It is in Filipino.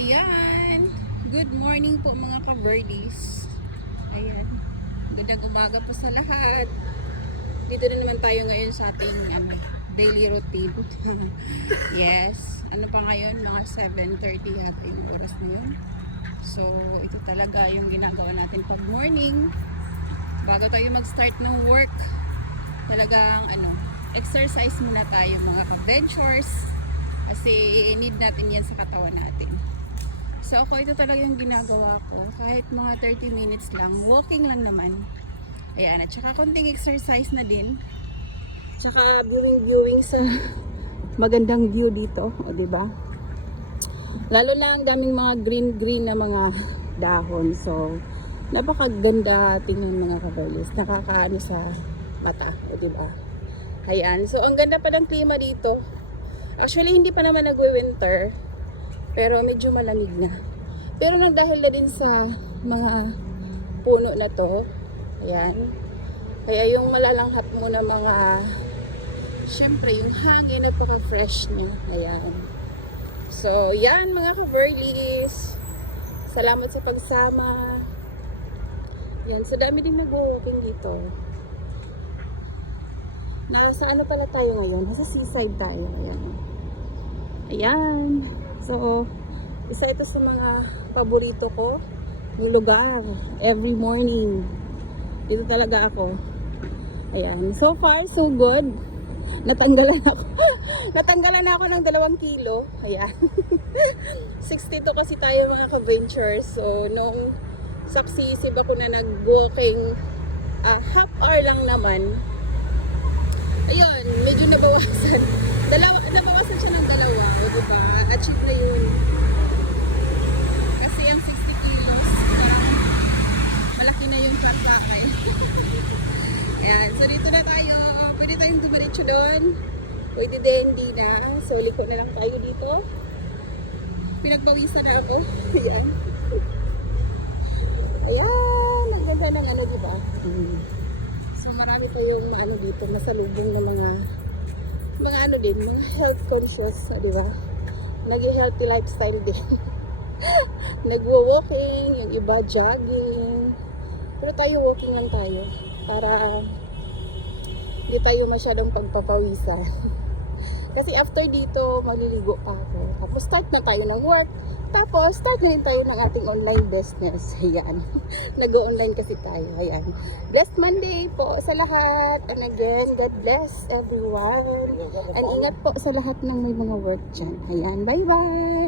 Ayan. Good morning po mga ka-birdies. Ayan. Gandang umaga po sa lahat. Dito na naman tayo ngayon sa ating daily routine. Yes. Ano pa ngayon? Mga 7:30 yata yung oras ngayon. So, ito talaga yung ginagawa natin pag morning. Bago tayo mag-start ng work, talagang exercise muna tayo mga ka-ventures. Kasi need natin yan sa katawan natin. So ako, ito talaga yung ginagawa ko. Kahit mga 30 minutes lang, walking lang naman. Ayan, at saka konting exercise na din. Tsaka viewing sa magandang view dito, o diba? Lalo na ang daming mga green na mga dahon. So napakaganda tingnan mga kabalis. Nakakaano sa mata, o diba? Ayan, so ang ganda pa ng klima dito. Actually, hindi pa naman nagwe-winter, pero medyo malamig na. Pero nang dahil na din sa mga puno na to, ayan, kaya yung malalanghap mo na mga, syempre yung hangin, napaka-fresh niya, ayan. So, yan mga ka-birdies, salamat sa pagsama. Yan, so dami din nag-walking dito. Nasa ano pala tayo ngayon? Nasa seaside tayo. Ayan. Ayan. So, isa ito sa mga paborito ko. Yung lugar. Every morning. Dito talaga ako. Ayan. So far, so good. Natanggalan ako. Natanggalan ako ng 2 kilo. Ayan. 62 kasi tayo mga ka-ventures. So, nung saksisib ako na nag-walking, half hour lang naman. Ayun, medyo nabawasan. Nabawasan siya ng 2. O diba? Achieve na yun. Kasi ang 60 kilos, malaki na yung sarkakay. Ayan, so dito na tayo. Pwede tayong dumiretso doon. Pwede din, hindi na. So liko na lang tayo dito. Pinagbawisan na ako. Ayan. Ayan, ang ganda ng diba? So marami tayong dito, masalubong na mga health conscious, di ba? Nag-healthy lifestyle din. Nagwo-walking, yung iba jogging. Pero tayo walking lang tayo para hindi tayo masyadong pagpapawisan. Kasi after dito, maliligo pa ako. Tapos start na tayo ng work. Tapos, start na rin tayo ng ating online business. Ayan. Nag-o-online kasi tayo. Ayan. Blessed Monday po sa lahat. And again, God bless everyone. And ingat po sa lahat ng may mga work dyan. Ayan. Bye-bye!